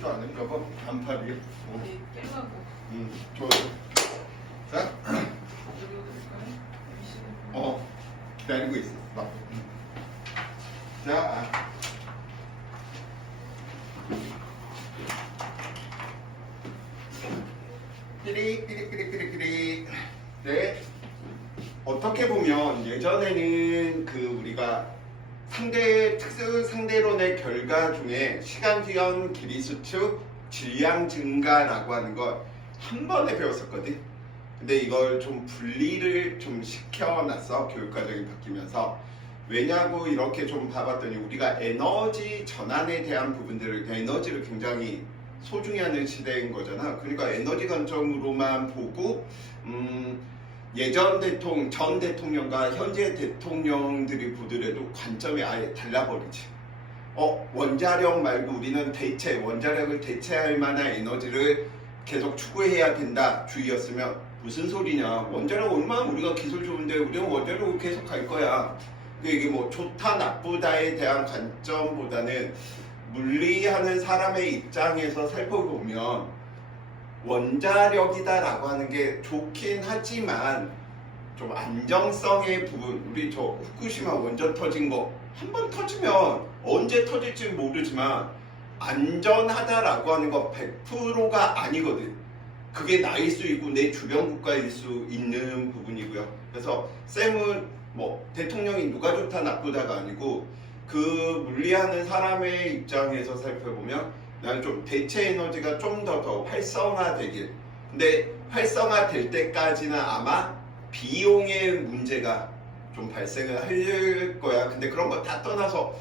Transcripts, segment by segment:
아프지도 않은가 봐. 반팔이요. 네, 땡하고. 좋아요. 자, 기다리고 있어. 봐. 자, 끼리끼리끼리끼리. 네. 어떻게 보면 예전에는 우리가 특수 상대론의 결과 중에 시간 지연, 길이 수축, 질량 증가라고 하는 걸 한 번에 배웠었거든. 근데 이걸 좀 분리를 좀 시켜놨어. 교육과정이 바뀌면서. 왜냐고 이렇게 좀 봐봤더니 우리가 에너지 전환에 대한 부분들을, 에너지를 굉장히 소중히 하는 시대인 거잖아. 그러니까 에너지 관점으로만 보고 전 대통령과 현재 대통령들이 보더라도 관점이 아예 달라버리지. 원자력 말고 우리는 원자력을 대체할 만한 에너지를 계속 추구해야 된다 주의였으면 무슨 소리냐. 원자력 얼마나 우리가 기술 좋은데 우리는 원자력으로 계속 갈 거야. 이게 뭐 좋다 나쁘다에 대한 관점보다는 물리하는 사람의 입장에서 살펴보면 원자력이다라고 하는 게 좋긴 하지만 좀 안정성의 부분, 우리 저 후쿠시마 원전 터진 거 한 번 터지면 언제 터질지 모르지만 안전하다라고 하는 거 100%가 아니거든. 그게 나일 수 있고 내 주변 국가일 수 있는 부분이고요. 그래서 쌤은 뭐 대통령이 누가 좋다 나쁘다가 아니고 그 물리하는 사람의 입장에서 살펴보면 나는 좀 대체 에너지가 좀 더 활성화되길. 근데 활성화될 때까지는 아마 비용의 문제가 좀 발생을 할 거야. 근데 그런 거 다 떠나서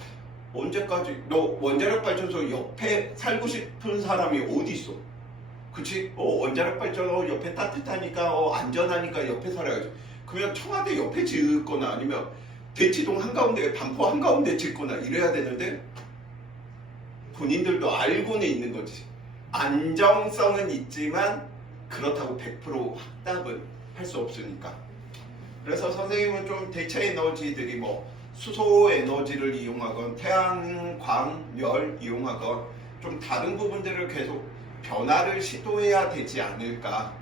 언제까지 너 원자력 발전소 옆에 살고 싶은 사람이 어디 있어? 그치? 원자력 발전소 옆에 따뜻하니까 안전하니까 옆에 살아야지. 그러면 청와대 옆에 짓거나 아니면 대치동 한가운데 반포 한가운데 짓거나 이래야 되는데 본인들도 알고는 있는 거지. 안정성은 있지만 그렇다고 100% 확답은 할 수 없으니까. 그래서 선생님은 좀 대체 에너지들이 뭐 수소 에너지를 이용하건 태양광, 열 이용하건 좀 다른 부분들을 계속 변화를 시도해야 되지 않을까.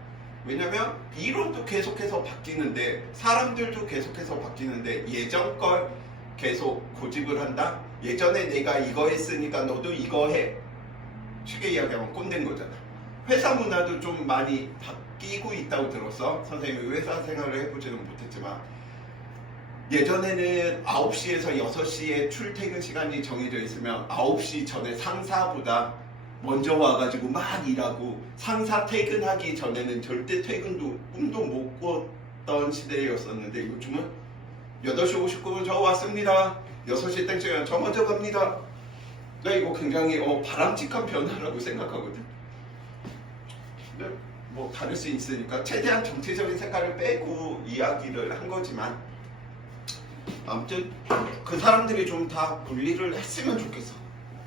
왜냐면 이론도 계속해서 바뀌는데 사람들도 계속해서 바뀌는데 예전 걸 계속 고집을 한다? 예전에 내가 이거 했으니까 너도 이거 해. 쉽게 이야기하면 꼰대인 거잖아. 회사 문화도 좀 많이 바뀌고 있다고 들었어. 선생님이 회사 생활을 해보지는 못했지만 예전에는 9시에서 6시에 출퇴근 시간이 정해져 있으면 9시 전에 상사보다 먼저 와가지고 막 일하고 상사 퇴근하기 전에는 절대 퇴근도 꿈도 못 꿨던 시대였었는데 요즘은 8시 59분 저 왔습니다. 6시 땡땡 저 먼저 갑니다. 나 이거 굉장히 바람직한 변화라고 생각하거든. 근데 뭐 다를 수 있으니까 최대한 정치적인 색깔을 빼고 이야기를 한 거지만 아무튼 그 사람들이 좀 다 분리를 했으면 좋겠어.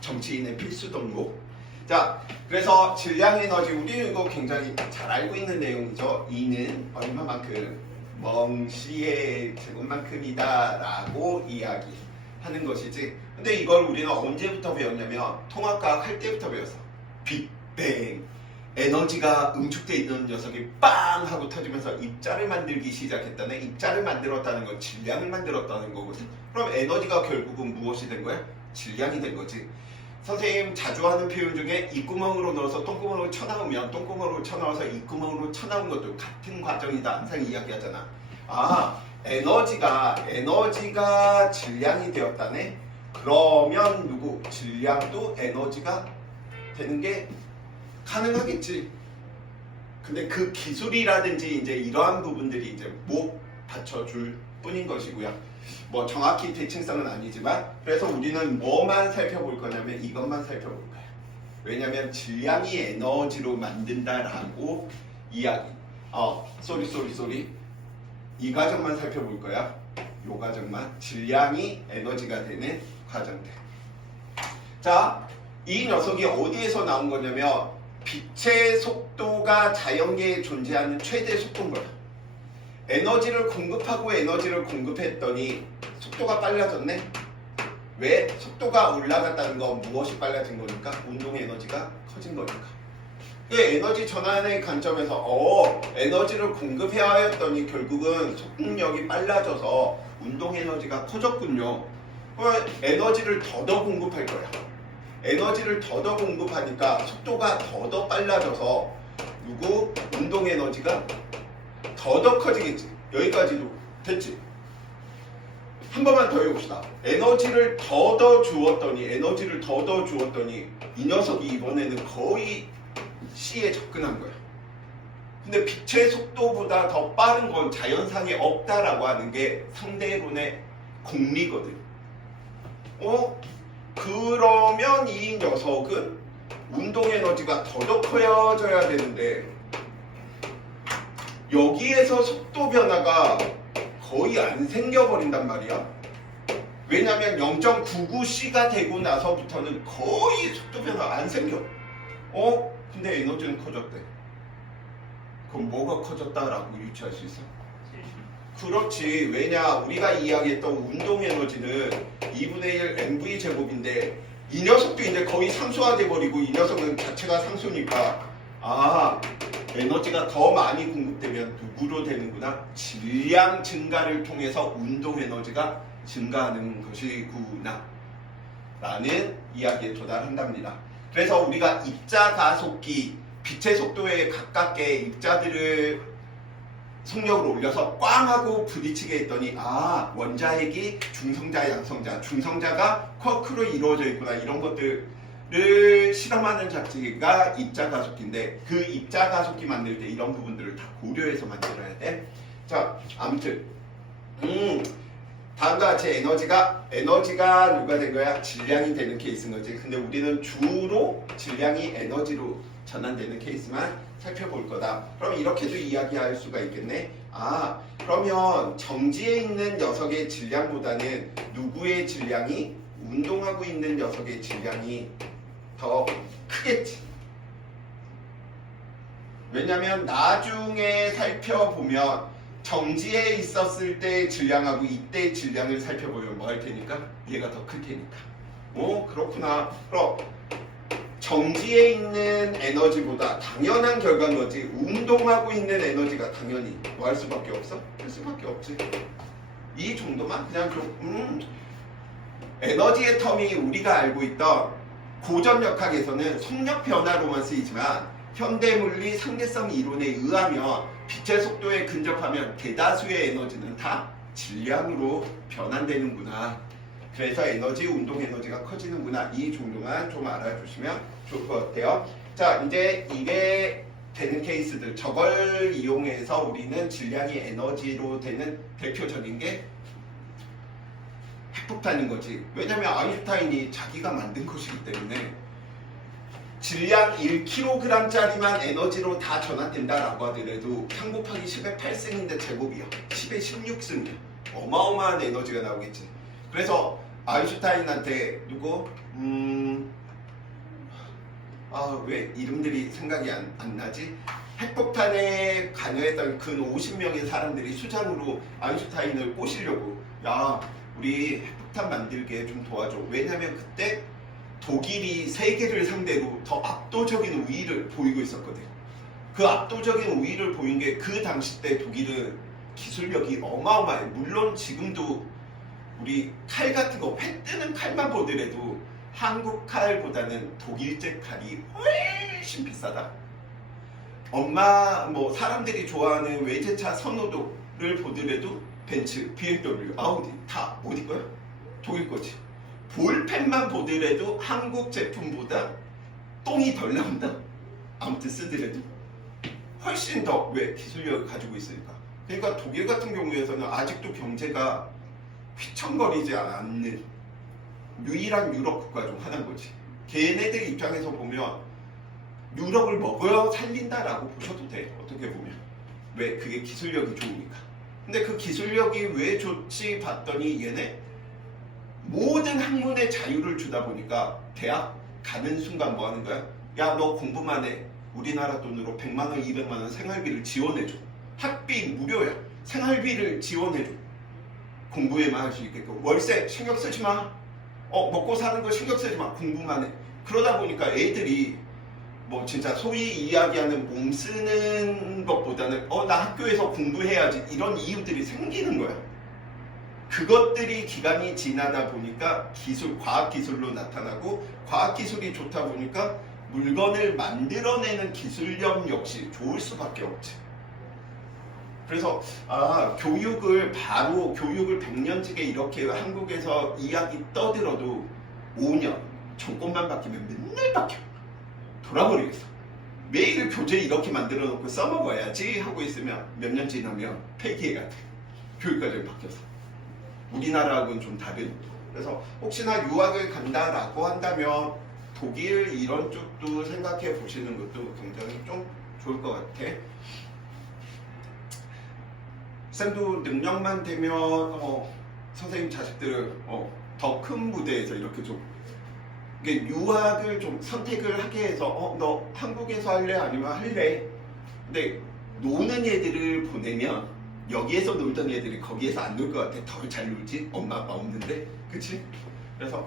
정치인의 필수 덕목. 자, 그래서 질량 에너지 우리는 이거 굉장히 잘 알고 있는 내용이죠. E는 얼마만큼 멍시의 제곱만큼이다 라고 이야기하는 것이지. 근데 이걸 우리는 언제부터 배웠냐면 통합과학 할 때부터 배웠어. 빅뱅. 에너지가 응축되어 있는 녀석이 빵 하고 터지면서 입자를 만들기 시작했다네. 입자를 만들었다는 건 질량을 만들었다는 거거든. 그럼 에너지가 결국은 무엇이 된 거야? 질량이 된 거지. 선생님 자주 하는 표현 중에 입구멍으로 넣어서 똥구멍으로 쳐나오면 똥구멍으로 쳐나와서 입구멍으로 쳐나온 것도 같은 과정이다 항상 이야기하잖아. 에너지가 질량이 되었다네. 그러면 질량도 에너지가 되는 게 가능하겠지. 근데 그 기술이라든지 이제 이러한 부분들이 이제 못 받쳐줄 뿐인 것이고요. 뭐 정확히 대칭성은 아니지만 그래서 우리는 뭐만 살펴볼 거냐면 이것만 살펴볼 거야. 왜냐면 질량이 에너지로 만든다라고 이야기. 쏘리. 이 과정만 살펴볼 거야. 이 과정만. 질량이 에너지가 되는 과정들. 자, 이 녀석이 어디에서 나온 거냐면 빛의 속도가 자연계에 존재하는 최대 속도인 거야. 에너지를 공급하고 에너지를 공급했더니 속도가 빨라졌네. 왜? 속도가 올라갔다는 건 무엇이 빨라진 거니까? 운동 에너지가 커진 거니까. 에너지 전환의 관점에서 에너지를 공급해야 했더니 결국은 속력이 빨라져서 운동 에너지가 커졌군요. 에너지를 더더 공급할 거야. 에너지를 더더 공급하니까 속도가 더더 빨라져서 운동 에너지가 더더 커지겠지. 여기까지도 됐지. 한 번만 더 해봅시다. 에너지를 더더 주었더니 이 녀석이 이번에는 거의 C에 접근한 거야. 근데 빛의 속도보다 더 빠른 건 자연상에 없다라고 하는 게 상대론의 공리거든. 그러면 이 녀석은 운동 에너지가 더더 커져야 되는데 여기에서 속도 변화가 거의 안 생겨버린단 말이야. 왜냐면 0.99C가 되고 나서부터는 거의 속도 변화 안 생겨. 근데 에너지는 커졌대. 그럼 뭐가 커졌다라고 유추할 수 있어? 그렇지. 왜냐? 우리가 이야기했던 운동 에너지는 2분의 1 mv 제곱인데 이 녀석도 이제 거의 상수화돼 버리고 이 녀석은 자체가 상수니까 에너지가 더 많이 공급되면 누구로 되는구나? 질량 증가를 통해서 운동 에너지가 증가하는 것이구나 라는 이야기에 도달한답니다. 그래서 우리가 입자 가속기, 빛의 속도에 가깝게 입자들을 속력을 올려서 꽝 하고 부딪히게 했더니 원자핵이 중성자, 양성자, 중성자가 쿼크로 이루어져 있구나, 이런 것들을 실험하는 자체가 입자 가속기인데 그 입자 가속기 만들 때 이런 부분들을 다 고려해서 만들어야 돼. 자, 아무튼 다음과 같이 에너지가 누가 된 거야? 질량이 되는 케이스인 거지. 근데 우리는 주로 질량이 에너지로 전환되는 케이스만 살펴볼 거다. 그럼 이렇게도 이야기할 수가 있겠네. 그러면 정지에 있는 녀석의 질량보다는 누구의 질량이, 운동하고 있는 녀석의 질량이 더 크겠지. 왜냐면 나중에 살펴보면 정지에 있었을 때 질량하고 이때 질량을 살펴보면 뭐 할 테니까? 얘가 더 클 테니까. 그렇구나. 그럼 정지에 있는 에너지보다 당연한 결과인 거지. 운동하고 있는 에너지가 당연히 뭐 할 수밖에 없어? 할 수밖에 없지. 이 정도만 그냥 좀 에너지의 텀이 우리가 알고 있던 고전역학에서는 속력 변화로만 쓰이지만 현대물리 상대성 이론에 의하면 빛의 속도에 근접하면 대다수의 에너지는 다 질량으로 변환되는구나. 그래서 에너지, 운동 에너지가 커지는구나. 이 정도만 좀 알아주시면 좋을 것 같아요. 자, 이제 이게 되는 케이스들, 저걸 이용해서 우리는 질량이 에너지로 되는 대표적인 게 핵폭탄인 거지. 왜냐면 아인슈타인이 자기가 만든 것이기 때문에 질량 1kg짜리만 에너지로 다 전환된다라고 하더라도 3 곱하기 10의 8승인데 제곱이야. 10의 16승이야. 어마어마한 에너지가 나오겠지. 그래서 아인슈타인한테 왜 이름들이 생각이 안 나지? 핵폭탄에 관여했던 근 50명의 사람들이 수장으로 아인슈타인을 꼬시려고, 야, 우리 핵폭탄 만들게 좀 도와줘. 왜냐면 그때 독일이 세계를 상대로 더 압도적인 우위를 보이고 있었거든. 그 압도적인 우위를 보인 게 그 당시 때 독일은 기술력이 어마어마해. 물론 지금도 우리 칼 같은 거, 회 뜨는 칼만 보더라도 한국 칼보다는 독일제 칼이 훨씬 비싸다. 사람들이 좋아하는 외제차 선호도를 보더라도 벤츠, BMW, 아우디 다 어디 거야? 독일 거지. 볼펜만 보더라도 한국 제품보다 똥이 덜 나온다. 아무튼 쓰더라도 훨씬 더, 왜? 기술력을 가지고 있으니까. 그러니까 독일 같은 경우에서는 아직도 경제가 휘청거리지 않는 유일한 유럽 국가 중 하나인 거지. 걔네들 입장에서 보면 유럽을 먹어야 살린다라고 보셔도 돼. 어떻게 보면. 왜? 그게 기술력이 좋으니까. 근데 그 기술력이 왜 좋지 봤더니 얘네 모든 학문의 자유를 주다 보니까 대학 가는 순간 뭐 하는 거야? 야, 너 공부만 해. 우리나라 돈으로 100만원, 200만원 생활비를 지원해줘. 학비 무료야. 생활비를 지원해줘. 공부에만 할 수 있게끔. 월세 신경 쓰지 마. 먹고 사는 거 신경 쓰지 마. 공부만 해. 그러다 보니까 애들이 뭐 진짜 소위 이야기하는 몸 쓰는 것보다는 나 학교에서 공부해야지 이런 이유들이 생기는 거야. 그것들이 기간이 지나다 보니까 과학기술로 나타나고 과학기술이 좋다 보니까 물건을 만들어내는 기술력 역시 좋을 수밖에 없지. 그래서 교육을 100년째 이렇게 한국에서 이야기 떠들어도 5년 정권만 바뀌면 맨날 바뀌어. 돌아버리겠어. 매일 교재 이렇게 만들어 놓고 써먹어야지 하고 있으면 몇 년 지나면 폐기해가 돼. 교육과정이 바뀌어서. 우리나라하고는 좀 다른. 그래서 혹시나 유학을 간다라고 한다면 독일 이런 쪽도 생각해 보시는 것도 굉장히 좀 좋을 것 같아. 쌤도 능력만 되면 선생님 자식들을 더 큰 무대에서 이렇게 좀 이게 유학을 좀 선택을 하게 해서 너 한국에서 할래 아니면 할래? 근데 노는 애들을 보내면 여기에서 놀던 애들이 거기에서 안 놀 것 같아. 더 잘 놀지? 엄마 아빠 없는데, 그치? 그래서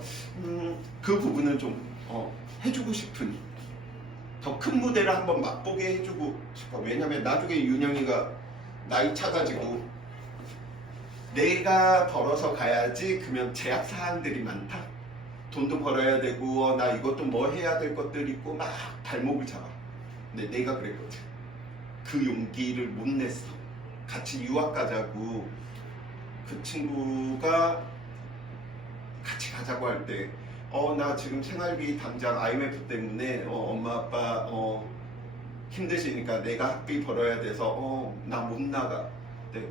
그 부분은 좀 해주고 싶은 더 큰 무대를 한번 맛보게 해주고 싶어. 왜냐면 나중에 윤영이가 나이 차가지고 내가 벌어서 가야지. 그러면 제약 사항들이 많다. 돈도 벌어야 되고 나 이것도 뭐 해야 될 것들 있고 막 발목을 잡아. 근데 내가 그랬거든. 그 용기를 못 냈어. 같이 유학 가자고 그 친구가 같이 가자고 할 때 나 지금 생활비 당장 IMF 때문에 엄마 아빠 힘드시니까 내가 학비 벌어야 돼서 나 못 나가. 근데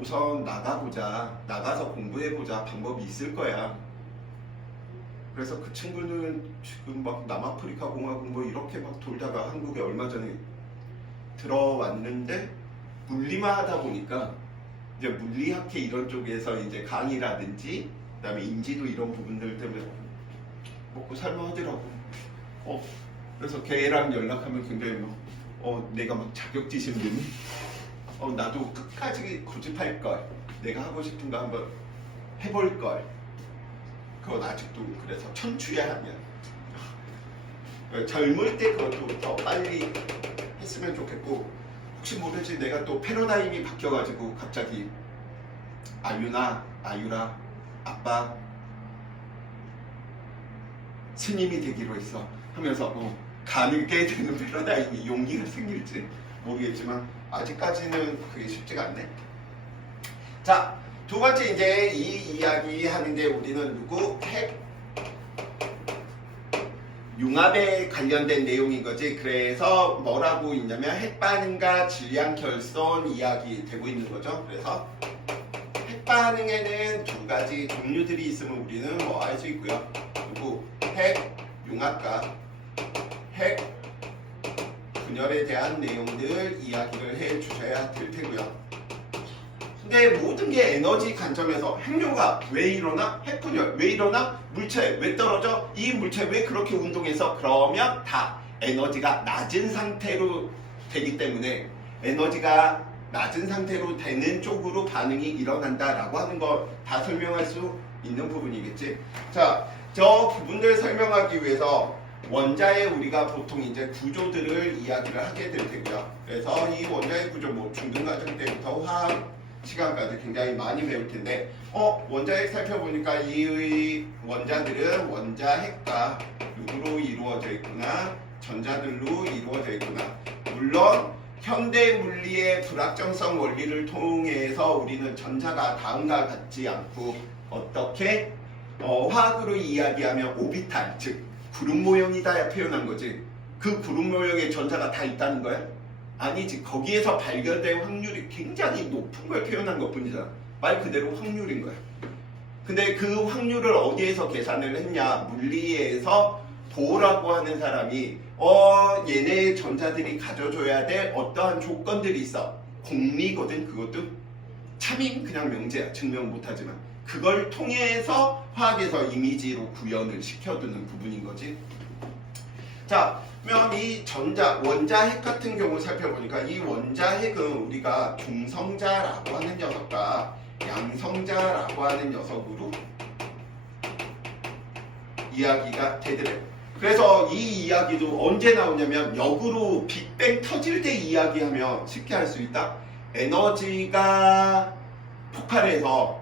우선 나가보자. 나가서 공부해보자. 방법이 있을 거야. 그래서 그 친구는 지금 막 남아프리카 공화국 뭐 이렇게 막 돌다가 한국에 얼마 전에 들어왔는데 물리만 하다 보니까 이제 물리학회 이런 쪽에서 이제 강의라든지 그다음에 인지도 이런 부분들 때문에 먹고 살만하더라고. 그래서 걔랑 연락하면 굉장히 내가 막 자격지심 되니 나도 끝까지 고집할 걸. 내가 하고 싶은 거 한번 해볼 걸. 그건 아직도 그래서 천추의 한이야. 젊을 때 그것도 더 빨리 했으면 좋겠고, 혹시 모르지 내가 또 패러다임이 바뀌어가지고 갑자기 아유라 아빠 스님이 되기로 했어 하면서 가늘게 되는 패러다임이 용기가 생길지 모르겠지만 아직까지는 그게 쉽지가 않네. 자, 두 번째 이제 이 이야기 하는 게 우리는 핵 융합에 관련된 내용인 거지. 그래서 뭐라고 있냐면 핵 반응과 질량 결손 이야기 되고 있는 거죠. 그래서 핵 반응에는 두 가지 종류들이 있으면 우리는 뭐 알 수 있고요. 그리고 핵 융합과 핵 분열에 대한 내용들 이야기를 해 주셔야 될 테고요. 근데 모든 게 에너지 관점에서 핵융합 왜 일어나? 핵분열 왜 일어나? 물체 왜 떨어져? 이 물체 왜 그렇게 운동해서? 그러면 다 에너지가 낮은 상태로 되기 때문에 에너지가 낮은 상태로 되는 쪽으로 반응이 일어난다라고 하는 거 다 설명할 수 있는 부분이겠지. 자, 저 부분들 설명하기 위해서 원자의 우리가 보통 이제 구조들을 이야기를 하게 될 테고요. 그래서 이 원자의 구조 뭐 중등과정 때부터 화학 시간까지 굉장히 많이 배울 텐데 원자핵 살펴보니까 이 원자들은 원자핵과 누구로 이루어져 있구나, 전자들로 이루어져 있구나. 물론 현대 물리의 불확정성 원리를 통해서 우리는 전자가 다음과 같지 않고 어떻게 화학으로 이야기하면 오비탈, 즉 구름 모형이다 표현한 거지. 그 구름 모형에 전자가 다 있다는 거야? 아니지. 거기에서 발견될 확률이 굉장히 높은 걸 표현한 것 뿐이잖아. 말 그대로 확률인 거야. 근데 그 확률을 어디에서 계산을 했냐? 물리에서 보라고 하는 사람이 얘네 전자들이 가져줘야 될 어떠한 조건들이 있어. 공리거든. 그것도 참임 그냥 명제야. 증명 못하지만 그걸 통해서 화학에서 이미지로 구현을 시켜두는 부분인 거지. 자, 그러면 이 원자핵 같은 경우 살펴보니까 이 원자핵은 우리가 중성자라고 하는 녀석과 양성자라고 하는 녀석으로 이야기가 되더래요. 그래서 이 이야기도 언제 나오냐면 역으로 빅뱅 터질 때 이야기하면 쉽게 할 수 있다. 에너지가 폭발해서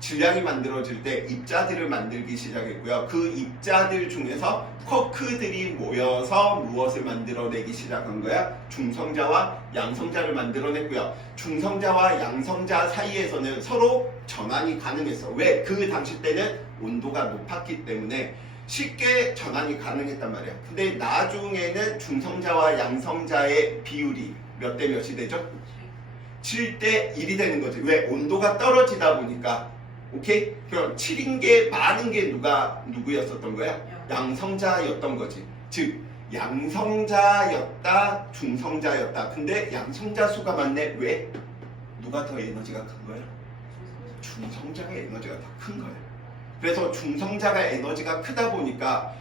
질량이 만들어질 때 입자들을 만들기 시작했고요. 그 입자들 중에서 쿼크들이 모여서 무엇을 만들어내기 시작한 거야? 중성자와 양성자를 만들어냈고요. 중성자와 양성자 사이에서는 서로 전환이 가능했어. 왜? 그 당시 때는 온도가 높았기 때문에 쉽게 전환이 가능했단 말이야. 근데 나중에는 중성자와 양성자의 비율이 몇 대 몇이 되죠? 7대 1이 되는 거지. 왜? 온도가 떨어지다 보니까. 오케이? 그럼 7인 게 많은 게 누구였었던 거야? 양성자였던 거지. 즉 양성자였다, 중성자였다. 근데 양성자 수가 많네. 왜? 누가 더 에너지가 큰 거야? 중성자가 에너지가 더 큰 거야. 그래서 중성자가 에너지가 크다 보니까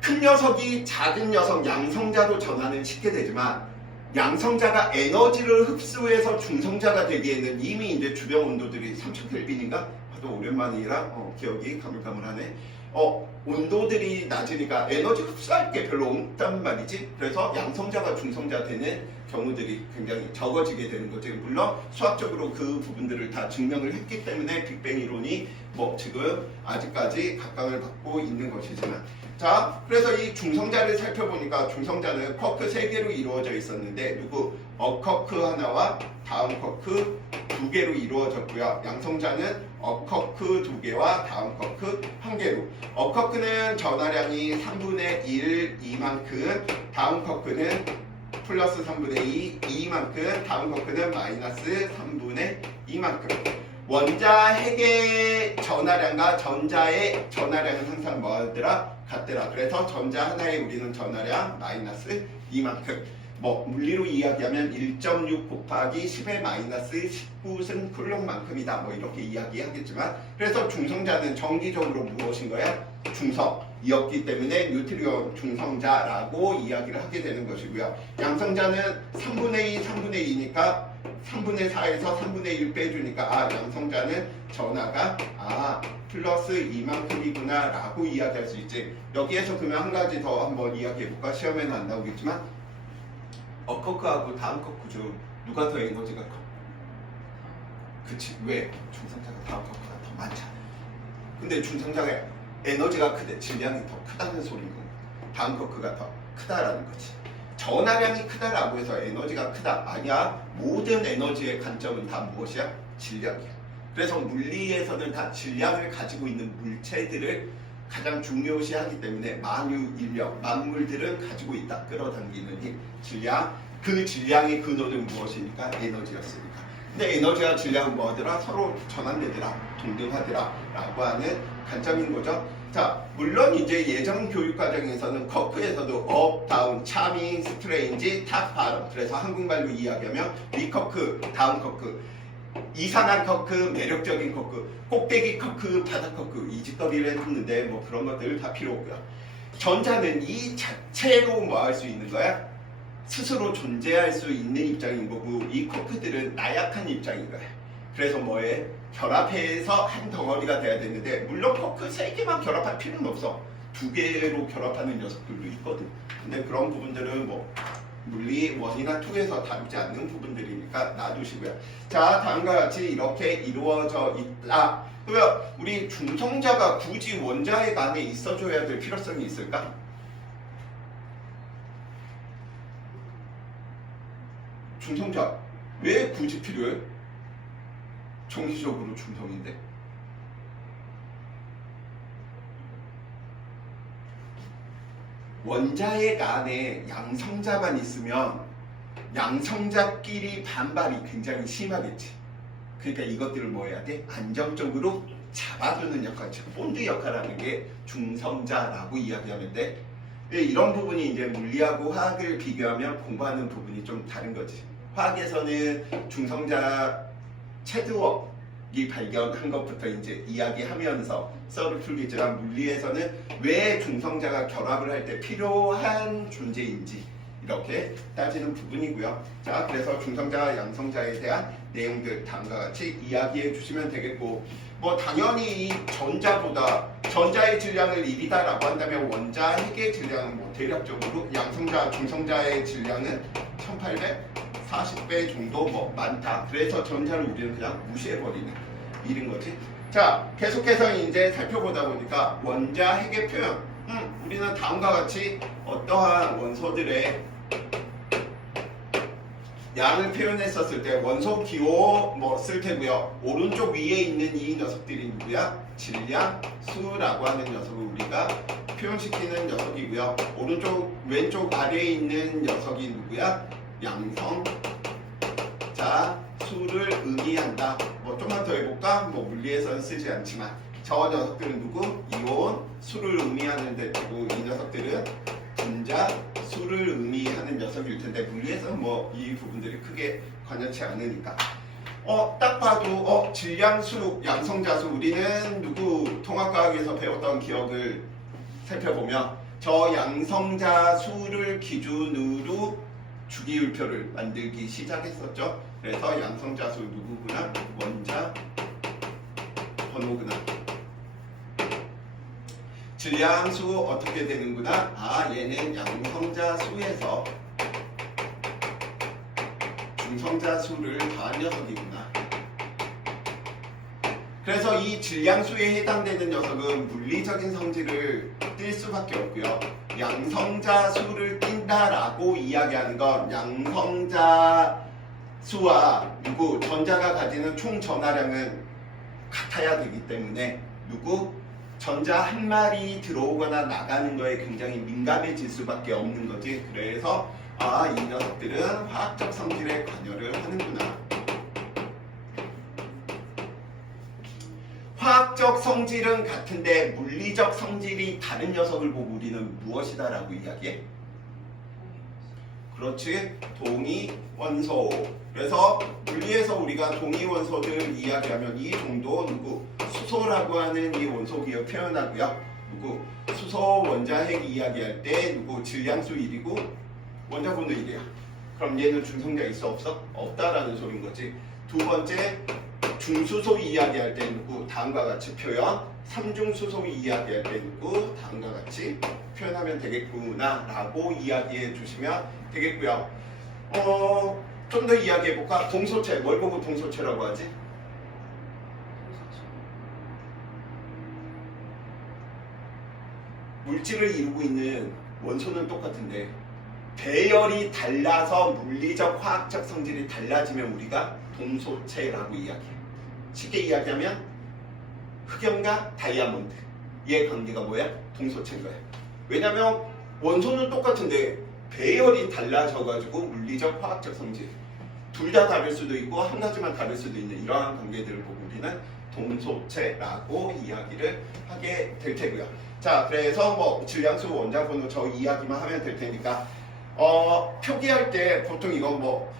큰 녀석이 작은 녀석 양성자로 전환을 시키게 되지만 양성자가 에너지를 흡수해서 중성자가 되기에는 이미 이제 주변 온도들이 3000켈빈인가? 하도 오랜만이라 기억이 가물가물하네. 온도들이 낮으니까 에너지 흡수할 게 별로 없단 말이지. 그래서 양성자가 중성자 되는 경우들이 굉장히 적어지게 되는 거지. 물론 수학적으로 그 부분들을 다 증명을 했기 때문에 빅뱅 이론이 지금 아직까지 각광을 받고 있는 것이지만, 자, 그래서 이 중성자를 살펴보니까 중성자는 쿼크 3개로 이루어져 있었는데 누구? 쿼크 하나와 다음 쿼크 2개로 이루어졌고요. 양성자는 쿼크 2개와 다음 쿼크 1개로. 쿼크는 전하량이 3분의 1 이만큼, 다음 쿼크는 플러스 3분의 2 이만큼, 다음 쿼크는 마이너스 3분의 2만큼. 원자 핵의 전하량과 전자의 전하량은 항상 뭐하더라? 같더라. 그래서 전자 하나에 우리는 전하량 마이너스 이만큼. 물리로 이야기하면 1.6 곱하기 10의 마이너스 19승 쿨롱만큼이다. 이렇게 이야기하겠지만, 그래서 중성자는 정기적으로 무엇인 거야? 중성이었기 때문에 뉴트리온 중성자라고 이야기를 하게 되는 것이고요. 양성자는 3분의 2, 3분의 2니까 3분의 4에서 3분의 1 빼주니까 양성자는 전하가 플러스 이만큼이구나 라고 이야기할 수 있지. 여기에서 그러면 한 가지 더 한번 이야기해볼까? 시험에는 안 나오겠지만 쿼크하고 다음 쿼크 중 누가 더 에너지가 커? 그치. 왜? 중성자가 다음 쿼크가 더 많잖아. 근데 중성자가 에너지가 크대, 질량이 더 크다는 소리인 거야. 다음 쿼크가 더 크다라는 거지. 전하량이 크다라고 해서 에너지가 크다. 아니야. 모든 에너지의 관점은 다 무엇이야? 질량이야. 그래서 물리에서는 다 질량을 가지고 있는 물체들을 가장 중요시하기 때문에 만유인력, 만물들은 가지고 있다. 끌어당기는 힘, 질량. 그 질량의 근원은 무엇이니까? 에너지였으니까. 근데 에너지와 질량은 뭐하더라? 서로 전환되더라, 동등하더라 라고 하는 관점인 거죠. 자, 물론 이제 예전 교육 과정에서는 쿼크에서도 업, 다운, 차밍, 스트레인지, 탑, 바람. 그래서 한국말로 이야기하면 위커크, 다운 커크, 이상한 커크, 매력적인 커크, 꼭대기 커크, 바닥 커크, 이직거리를 했는데 그런 것들 다 필요 없고요. 전자는 이 자체로 할 수 있는 거야? 스스로 존재할 수 있는 입장인 거고, 이 커크들은 나약한 입장인 거야. 그래서 뭐해? 결합해서 한 덩어리가 돼야 되는데, 물론 커크 3개만 결합할 필요는 없어. 2개로 결합하는 녀석들도 있거든. 근데 그런 부분들은 물리 1이나 2에서 다루지 않는 부분들이니까 놔두시고요. 자, 다음과 같이 이렇게 이루어져 있다. 그러면 우리 중성자가 굳이 원자핵 안에 있어줘야 될 필요성이 있을까? 중성자 왜 굳이 필요해? 정기적으로 중성인데. 원자핵 안에 양성자만 있으면 양성자끼리 반발이 굉장히 심하겠지. 그러니까 이것들을 해야 돼? 안정적으로 잡아두는 역할, 즉 본드 역할하는 게 중성자라고 이야기하면 돼. 이런 부분이 이제 물리하고 화학을 비교하면 공부하는 부분이 좀 다른 거지. 화학에서는 중성자 체드웍이 발견한 것부터 이제 이야기하면서 썰을 풀겠지만, 물리에서는 왜 중성자가 결합을 할 때 필요한 존재인지 이렇게 따지는 부분이고요. 자, 그래서 중성자, 양성자에 대한 내용들 다음과 같이 이야기해 주시면 되겠고, 뭐 당연히 이 전자의 질량을 1이다라고 한다면 원자 핵의 질량은 뭐 대략적으로 양성자, 중성자의 질량은 1840배 정도 뭐 많다. 그래서 전자를 우리는 그냥 무시해버리는 일인 거지. 자, 계속해서 이제 살펴보다 보니까 원자 핵의 표현. 우리는 다음과 같이 어떠한 원소들의 양을 표현했었을 때 원소 기호 뭐 쓸 테고요. 오른쪽 위에 있는 이 녀석들이 누구야? 질량, 수라고 하는 녀석을 우리가 표현시키는 녀석이고요. 왼쪽 아래에 있는 녀석이 누구야? 양성, 자, 수를 의미한다. 뭐 좀만 더 해볼까? 뭐 물리에서는 쓰지 않지만 저 녀석들은 누구? 이온, 수를 의미하는 데 두고 이 녀석들은 전자, 수를 의미하는 녀석일 텐데 물리에서는 뭐 이 부분들이 크게 관여치 않으니까 딱 봐도 질량수, 양성자수 우리는 누구 통합과학에서 배웠던 기억을 살펴보면 저 양성자수를 기준으로 주기율표를 만들기 시작했었죠. 그래서 양성자수 누구구나? 원자 번호구나. 질량수 어떻게 되는구나? 얘는 양성자수에서 중성자수를 더한 녀석이구나. 그래서 이 질량수에 해당되는 녀석은 물리적인 성질을 띌 수밖에 없고요. 양성자수를 띈다라고 이야기하는 건 양성자수와 누구 전자가 가지는 총 전하량은 같아야 되기 때문에 누구 전자 한 마리 들어오거나 나가는 거에 굉장히 민감해질 수밖에 없는 거지. 그래서 이 녀석들은 화학적 성질에 관여를 하는구나. 화학적 성질은 같은데 물리적 성질이 다른 녀석을 보고 우리는 무엇이다 라고 이야기해? 그렇지, 동위원소. 그래서 물리에서 우리가 동위원소들 이야기하면 이 정도 누구 수소라고 하는 이 원소 기호 표현하고요. 누구 수소 원자핵 이야기할 때 누구 질량수 1이고 원자 번호 1이야. 그럼 얘는 중성자 있어 없어? 없다라는 소린 거지. 두 번째 중수소 이야기할 때 누구 다음과 같이 표현. 삼중수소 이야기할 때 누구 다음과 같이 표현하면 되겠구나 라고 이야기해 주시면 되겠고요. 좀 더 이야기해 볼까? 동소체 뭘 보고 동소체라고 하지? 물질을 이루고 있는 원소는 똑같은데 배열이 달라서 물리적 화학적 성질이 달라지면 우리가 동소체라고 이야기해. 쉽게 이야기하면 흑연과 다이아몬드 얘의 관계가 뭐야? 동소체인 거야. 왜냐면 원소는 똑같은데 배열이 달라져가지고 물리적 화학적 성질 둘 다 다를 수도 있고 한 가지만 다를 수도 있는 이러한 관계들을 보고 우리는 동소체라고 이야기를 하게 될 테고요. 자, 그래서 뭐 질량수, 원자 번호 저 이야기만 하면 될 테니까 표기할 때 보통 이건 뭐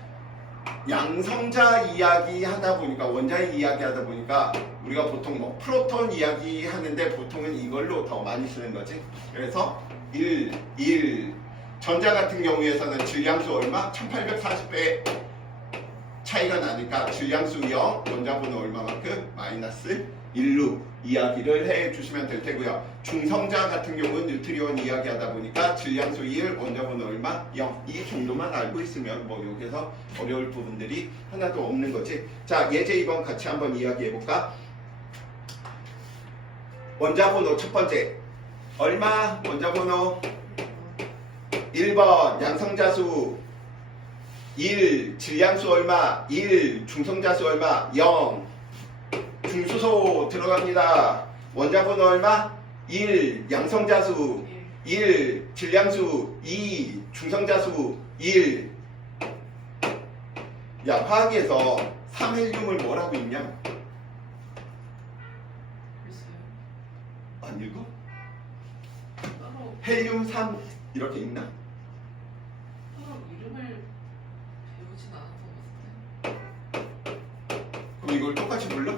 양성자 이야기 하다 보니까 원자의 이야기 하다 보니까 우리가 보통 뭐 프로톤 이야기 하는데 보통은 이걸로 더 많이 쓰는 거지. 그래서 1 전자 같은 경우에서는 질량수 얼마? 1840배 차이가 나니까 질량수 0 원자 번호 얼마만큼? 마이너스 1로 이야기를 해 주시면 될 테고요. 중성자 같은 경우는 뉴트리온 이야기 하다 보니까 질량수 1 원자 번호 얼마? 0 이 정도만 알고 있으면 뭐 여기서 어려울 부분들이 하나도 없는 거지. 자, 예제 2번 같이 한번 이야기해 볼까? 원자 번호 첫 번째 얼마? 원자 번호 1번 양성자수 1 질량수 얼마? 1 중성자수 얼마? 0 중수소 들어갑니다. 원자 번호 얼마? 1 양성자수 1 질량수 2 중성자수 1. 야, 화학에서 3헬륨을 뭐라고 읽냐? 안 읽어? 헬륨 3 이렇게 읽나? 이름을 배우진 않았던 것 같은데. 그럼 이걸 똑같이 불러?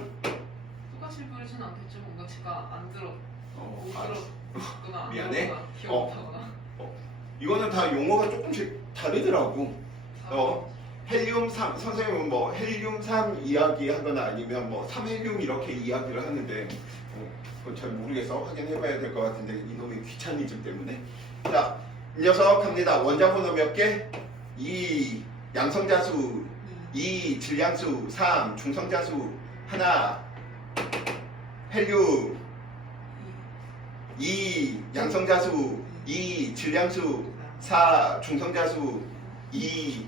똑같이 부르진 않겠죠. 뭔가 제가 안 들었구나. 미안해. 기억하거나. 이거는 다 용어가 조금씩 다르더라고. 헬륨 3 선생님은 뭐 헬륨 3 이야기하거나 아니면 뭐 3헬륨 이렇게 이야기를 하는데 그건 잘 모르겠어. 확인해봐야 될 것 같은데 이놈의 귀차니즘 때문에. 자, 이 녀석 갑니다. 원자 번호 몇 개? 2 양성자수 2 질량수 3 중성자수 하나 헬륨 2 양성자수 2 질량수 4 중성자수 2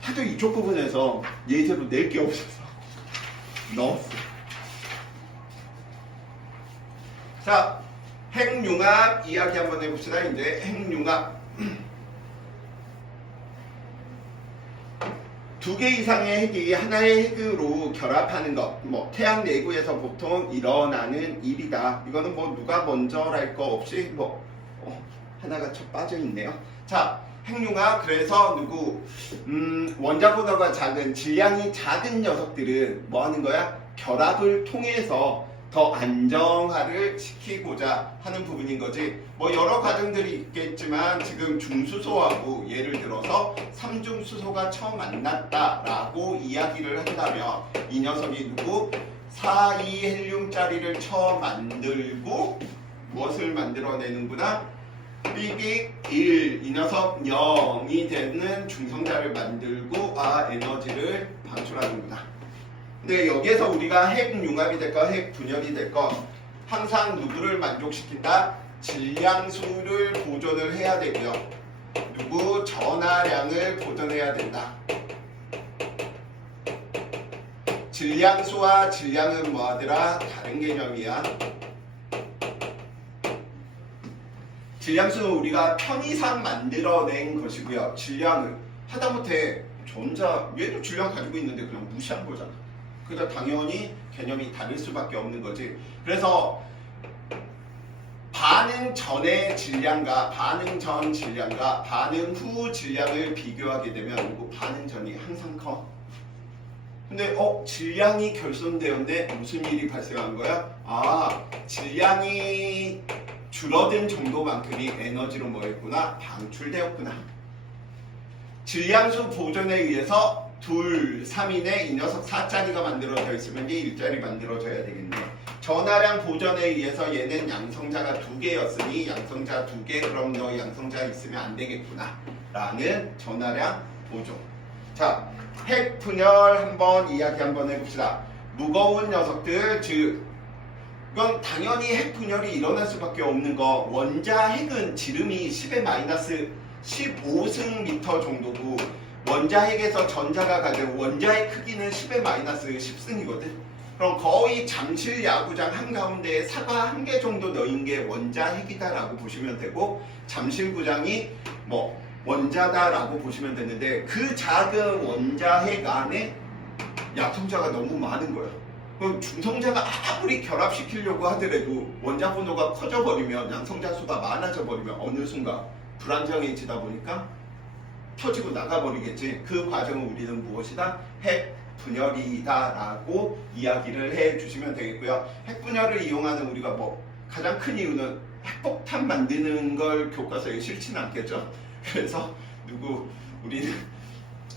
하도 이쪽 부분에서 예제로 낼 게 없어서 넣었어. 자, 핵융합 이야기 한번 해봅시다. 이제 핵융합 두 개 이상의 핵이 하나의 핵으로 결합하는 것, 뭐 태양 내부에서 보통 일어나는 일이다. 이거는 뭐 누가 먼저랄 거 없이 뭐 하나가 쳐 빠져 있네요. 자, 핵융합 그래서 누구 원자 번호가 작은 질량이 작은 녀석들은 뭐 하는 거야? 결합을 통해서 더 안정화를 시키고자 하는 부분인 거지. 뭐 여러 과정들이 있겠지만 지금 중수소하고 예를 들어서 삼중수소가 처음 만났다라고 이야기를 한다면 이 녀석이 누구? 4,2헬륨짜리를 처음 만들고 무엇을 만들어내는구나? 삐빅 1 이 녀석 0이 되는 중성자를 만들고 에너지를 방출하는구나. 근데 여기에서 우리가 핵융합이 될까 핵분열이 될까 항상 누구를 만족시킨다? 질량수를 보존을 해야 되고요. 누구? 전하량을 보존해야 된다. 질량수와 질량은 뭐하더라? 다른 개념이야. 질량수는 우리가 편의상 만들어낸 것이고요. 질량은 하다못해 전자 얘도 질량 가지고 있는데 그냥 무시한 거잖아. 그러니까 당연히 개념이 다를 수밖에 없는 거지. 그래서 반응 전의 질량과 반응 전 질량과 반응 후 질량을 비교하게 되면 이거 반응 전이 항상 커. 근데 질량이 결손되었네. 무슨 일이 발생한 거야? 질량이 줄어든 정도만큼이 에너지로 뭐했구나? 방출되었구나. 질량수 보존에 의해서 2, 3인의 이 녀석 4짜리가 만들어져 있으면 얘 1짜리 만들어져야 되겠네. 전하량 보존에 의해서 얘는 양성자가 2개였으니 양성자 2개 그럼 너 양성자 있으면 안 되겠구나 라는 전하량 보존. 자, 핵분열 한번 이야기 한번 해봅시다. 무거운 녀석들 즉 이건 당연히 핵분열이 일어날 수밖에 없는 거. 원자 핵은 지름이 10의 마이너스 15승 미터 정도고 원자 핵에서 전자가 가진 원자의 크기는 10의 마이너스 10승이거든. 그럼 거의 잠실 야구장 한가운데에 사과 한 개 정도 넣은 게 원자 핵이다라고 보시면 되고 잠실구장이 뭐 원자다라고 보시면 되는데 그 작은 원자 핵 안에 양성자가 너무 많은 거야. 그럼 중성자가 아무리 결합시키려고 하더라도 원자 번호가 커져버리면 양성자 수가 많아져 버리면 어느 순간 불안정해지다 보니까 터지고 나가버리겠지. 그 과정을 우리는 무엇이다? 핵분열이다 라고 이야기를 해주시면 되겠고요. 핵분열을 이용하는 우리가 뭐 가장 큰 이유는 핵폭탄 만드는 걸 교과서에 싫지는 않겠죠. 그래서 우리는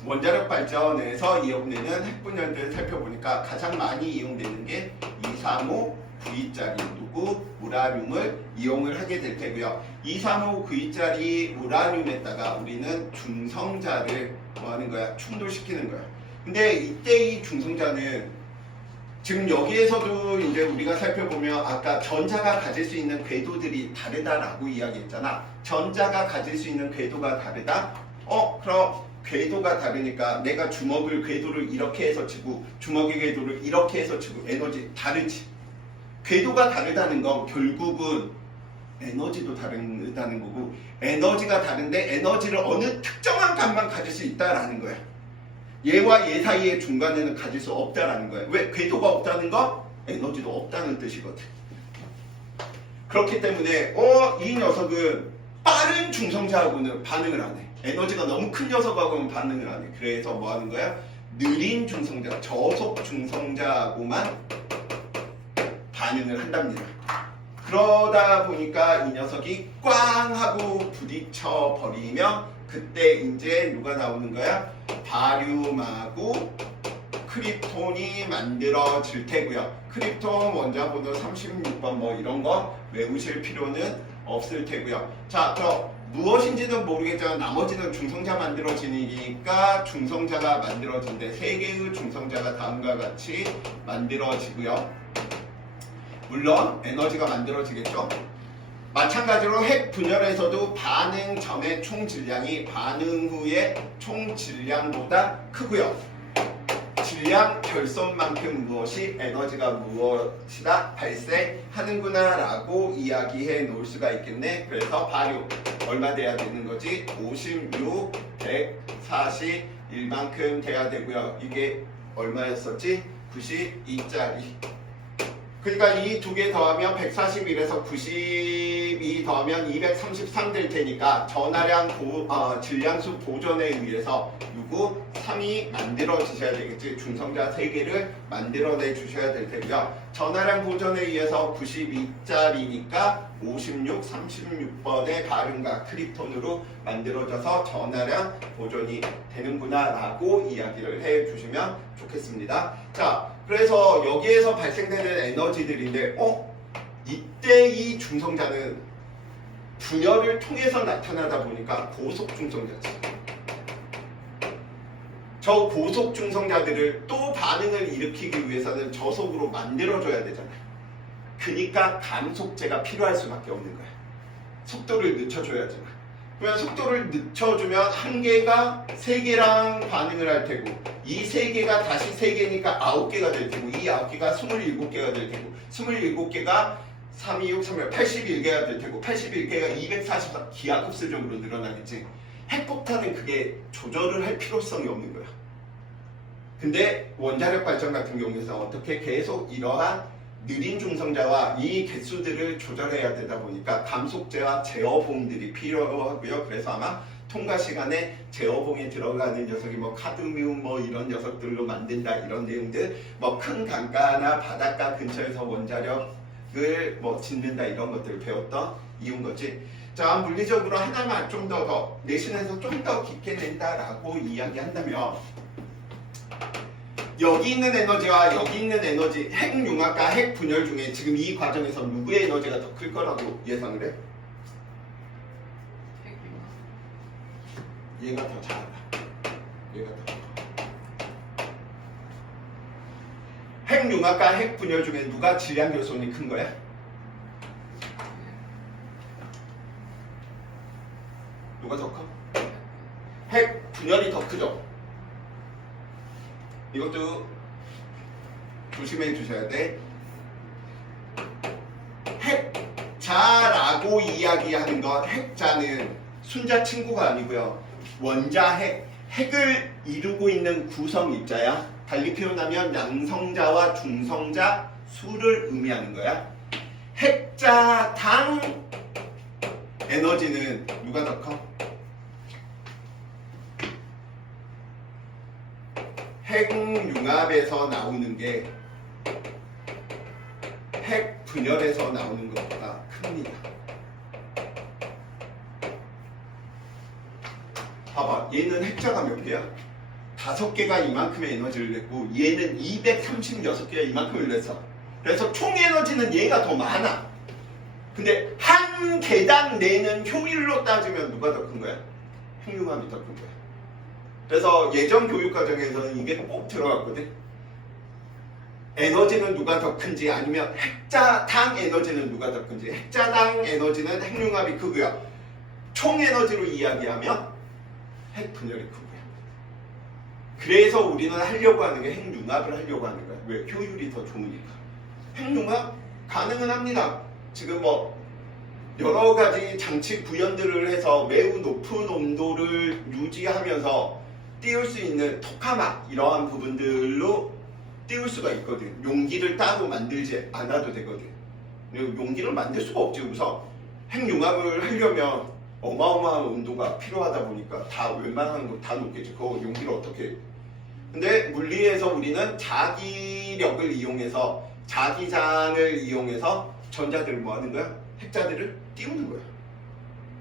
원자력 발전에서 이용되는 핵분열들을 살펴보니까 가장 많이 이용되는 게 235 9E짜리 우라늄을 이용을 하게 될 테고요. 235 9E짜리 우라늄에다가 우리는 중성자를 뭐 하는 거야? 충돌시키는 거야. 근데 이때 이 중성자는 지금 여기에서도 이제 우리가 살펴보면 아까 전자가 가질 수 있는 궤도들이 다르다라고 이야기했잖아. 전자가 가질 수 있는 궤도가 다르다? 그럼 궤도가 다르니까 내가 주먹을 궤도를 이렇게 해서 치고 주먹의 궤도를 이렇게 해서 치고 에너지 다르지. 궤도가 다르다는 건 결국은 에너지도 다르다는 거고 에너지가 다른데 에너지를 어느 특정한 값만 가질 수 있다라는 거야. 얘와 얘 사이의 중간에는 가질 수 없다라는 거야. 왜? 궤도가 없다는 건 에너지도 없다는 뜻이거든. 그렇기 때문에 이 녀석은 빠른 중성자하고는 반응을 안 해. 에너지가 너무 큰 녀석하고는 반응을 안 해. 그래서 뭐 하는 거야? 느린 중성자, 저속 중성자하고만 반응을 한답니다. 그러다 보니까 이 녀석이 꽝 하고 부딪혀 버리면 그때 이제 누가 나오는 거야? 바륨하고 크립톤이 만들어질 테고요. 크립톤 원자 번호 36번 뭐 이런 거 외우실 필요는 없을 테고요. 자, 저 무엇인지는 모르겠지만 나머지는 중성자 만들어지니까 중성자가 만들어진대. 세 개의 중성자가 다음과 같이 만들어지고요. 물론 에너지가 만들어지겠죠. 마찬가지로 핵 분열에서도 반응 전의 총 질량이 반응 후의 총 질량보다 크고요. 질량 결손만큼 무엇이 에너지가 무엇이다 발생하는구나 라고 이야기해 놓을 수가 있겠네. 그래서 바륨 얼마 돼야 되는 거지? 56, 141만큼 돼야 되고요. 이게 얼마였었지? 92짜리. 그러니까 이 두 개 더하면 141에서 92 더하면 233 될 테니까 전하량 질량수 보존에 의해서 누구 3이 만들어지셔야 되겠지. 중성자 3개를 만들어내 주셔야 될 테고요. 전하량 보존에 의해서 92짜리니까 56, 36번의 바륨과 크립톤으로 만들어져서 전하량 보존이 되는구나 라고 이야기를 해 주시면 좋겠습니다. 자, 그래서 여기에서 발생되는 에너지들인데 이때 이 중성자는 분열을 통해서 나타나다 보니까 고속 중성자지. 저 고속 중성자들을 또 반응을 일으키기 위해서는 저속으로 만들어줘야 되잖아요. 그러니까 감속제가 필요할 수밖에 없는 거야. 속도를 늦춰줘야지만. 그러면 속도를 늦춰주면 한 개가 세 개랑 반응을 할 테고 이 세 개가 다시 세 개니까 9개가 될 테고 이 9개가 27개가 될 테고 27개가 3, 2, 6, 3, 8, 81개가 될 테고 81개가 244 기하급수적으로 늘어나겠지. 핵폭탄은 그게 조절을 할 필요성이 없는 거야. 근데 원자력 발전 같은 경우에서 어떻게 계속 이러한 느린 중성자와 이 개수들을 조절해야 되다 보니까 감속제와 제어봉들이 필요하고요. 그래서 아마 통과 시간에 제어봉에 들어가는 녀석이 뭐 카드뮴 뭐 이런 녀석들로 만든다 이런 내용들, 뭐 큰 강가나 바닷가 근처에서 원자력을 뭐 짓는다 이런 것들을 배웠던 이유인 거지. 자, 물리적으로 하나만 좀 더 내신에서 좀 더 깊게 낸다라고 이야기한다면 여기 있는 에너지와 여기 있는 에너지, 핵융합과 핵분열 중에 지금 이 과정에서 누구의 에너지가 더 클 거라고 예상을 해? 얘가 더 작아. 얘가 더 작아. 핵융합과 핵분열 중에 누가 질량 결손이 큰 거야? 누가 더 커? 핵분열이 더 크죠? 이것도 조심해 주셔야 돼. 핵자라고 이야기하는 것, 핵자는 순자 친구가 아니고요. 원자 핵을 이루고 있는 구성 입자야. 달리 표현하면 양성자와 중성자 수를 의미하는 거야. 핵자당 에너지는 누가 더 커? 핵융합에서 나오는 게 핵분열에서 나오는 것보다 큽니다. 봐봐, 얘는 핵자가 몇 개야? 5개가 이만큼의 에너지를 냈고 얘는 236개가 이만큼을 냈어. 그래서 총 에너지는 얘가 더 많아. 근데 한 개당 내는 효율로 따지면 누가 더 큰 거야? 핵융합이 더 큰 거야. 그래서 예전 교육과정에서는 이게 꼭 들어갔거든. 에너지는 누가 더 큰지 아니면 핵자당 에너지는 누가 더 큰지. 핵자당 에너지는 핵융합이 크고요. 총 에너지로 이야기하면 핵분열이 크고요. 그래서 우리는 하려고 하는 게 핵융합을 하려고 하는 거야. 왜? 효율이 더 좋으니까. 핵융합 가능은 합니다. 지금 뭐 여러 가지 장치 구현들을 해서 매우 높은 온도를 유지하면서 띄울 수 있는 토카마 이러한 부분들로 띄울 수가 있거든. 용기를 따로 만들지 않아도 되거든. 용기를 만들 수가 없지. 우선 핵융합을 하려면 어마어마한 온도가 필요하다 보니까 다 웬만한 거 다 녹겠지. 그거 용기를 어떻게 해. 근데 물리에서 우리는 자기력을 이용해서 자기장을 이용해서 전자들을 뭐 하는 거야? 핵자들을 띄우는 거야.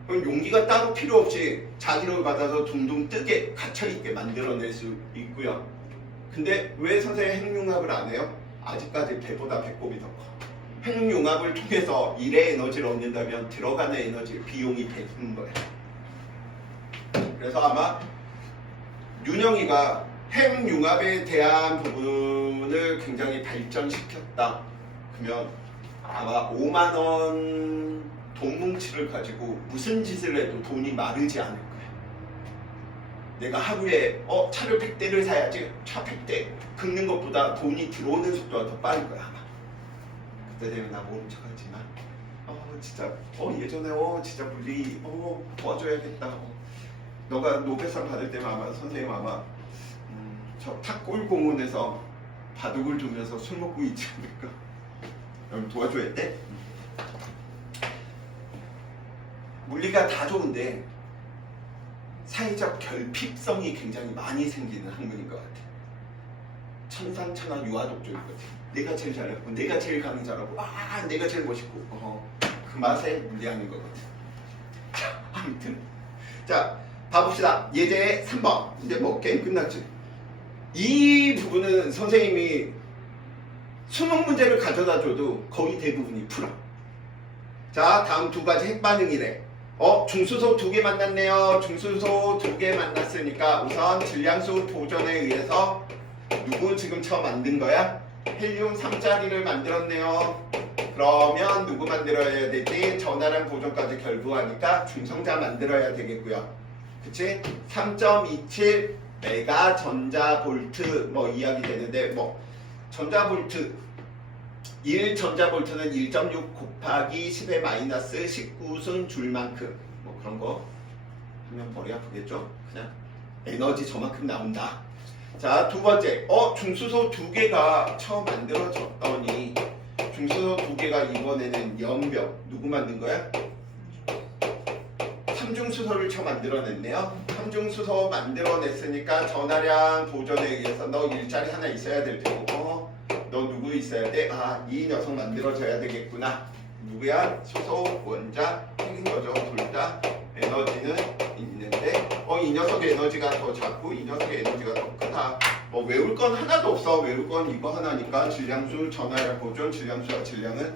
그럼 용기가 따로 필요 없이 자기를 받아서 둥둥 뜨게 갇혀있게 만들어낼 수 있고요. 근데 왜 선생님 핵융합을 안 해요? 아직까지 배보다 배꼽이 더 커. 핵융합을 통해서 일의 에너지를 얻는다면 들어가는 에너지 비용이 배는 거야. 그래서 아마 윤영이가 핵융합에 대한 부분을 굉장히 발전시켰다. 그러면 아마 5만 원 돈 뭉치를 가지고 무슨 짓을 해도 돈이 마르지 않을 거야. 내가 하루에 차를 100대를 사야지. 차 100대 긁는 것보다 돈이 들어오는 속도가 더 빠를 거야 아마. 그때 되면 나 모른 척하지만 진짜 예전에 진짜 물리 도와줘야겠다. 너가 노벨상 받을 때면 아마 선생님 아마 저 탁골공원에서 바둑을 두면서 술 먹고 있지 않을까? 그럼 도와줘야 돼? 물리가 다 좋은데 사회적 결핍성이 굉장히 많이 생기는 학문인 것 같아. 천상천하 유아독존인 것 같아. 내가 제일 잘하고 내가 제일 강의잘하고 내가 제일 멋있고 그 맛에 물리하는 것 같아. 자, 아무튼 자 봐봅시다. 예제 3번. 이제 뭐 게임 끝났지. 이 부분은 선생님이 수능 문제를 가져다 줘도 거의 대부분이 풀어. 자, 다음 두 가지 핵반응이래. 중수소 2개 만났네요. 중수소 2개 만났으니까 우선 질량수 보존에 의해서 누구 지금 처음 만든 거야? 헬륨 3자리를 만들었네요. 그러면 누구 만들어야 되지? 전하량 보존까지 결부하니까 중성자 만들어야 되겠고요. 그치? 3.27 메가 전자볼트 뭐 이야기 되는데 전자볼트 1 전자볼트는 1.6 곱하기 10의 마이너스 19순 줄만큼 뭐 그런 거 하면 머리 아프겠죠? 그냥 에너지 저만큼 나온다. 자, 두 번째 중수소 2개가 처음 만들어졌더니 중수소 2개가 이번에는 연병 누구 만든 거야? 삼중수소를 처음 만들어냈네요. 삼중수소 만들어냈으니까 전하량 보존에 의해서 너 일자리 하나 있어야 될 테고 너 누구 있어야 돼? 이 녀석 만들어져야 되겠구나. 누구야? 수소, 원자, 핵인 거죠. 둘 다 에너지는 있는데 이 녀석의 에너지가 더 작고 이 녀석의 에너지가 더 크다. 외울 건 하나도 없어. 외울 건 이거 하나니까 질량수, 전하량 보존, 질량수와 질량은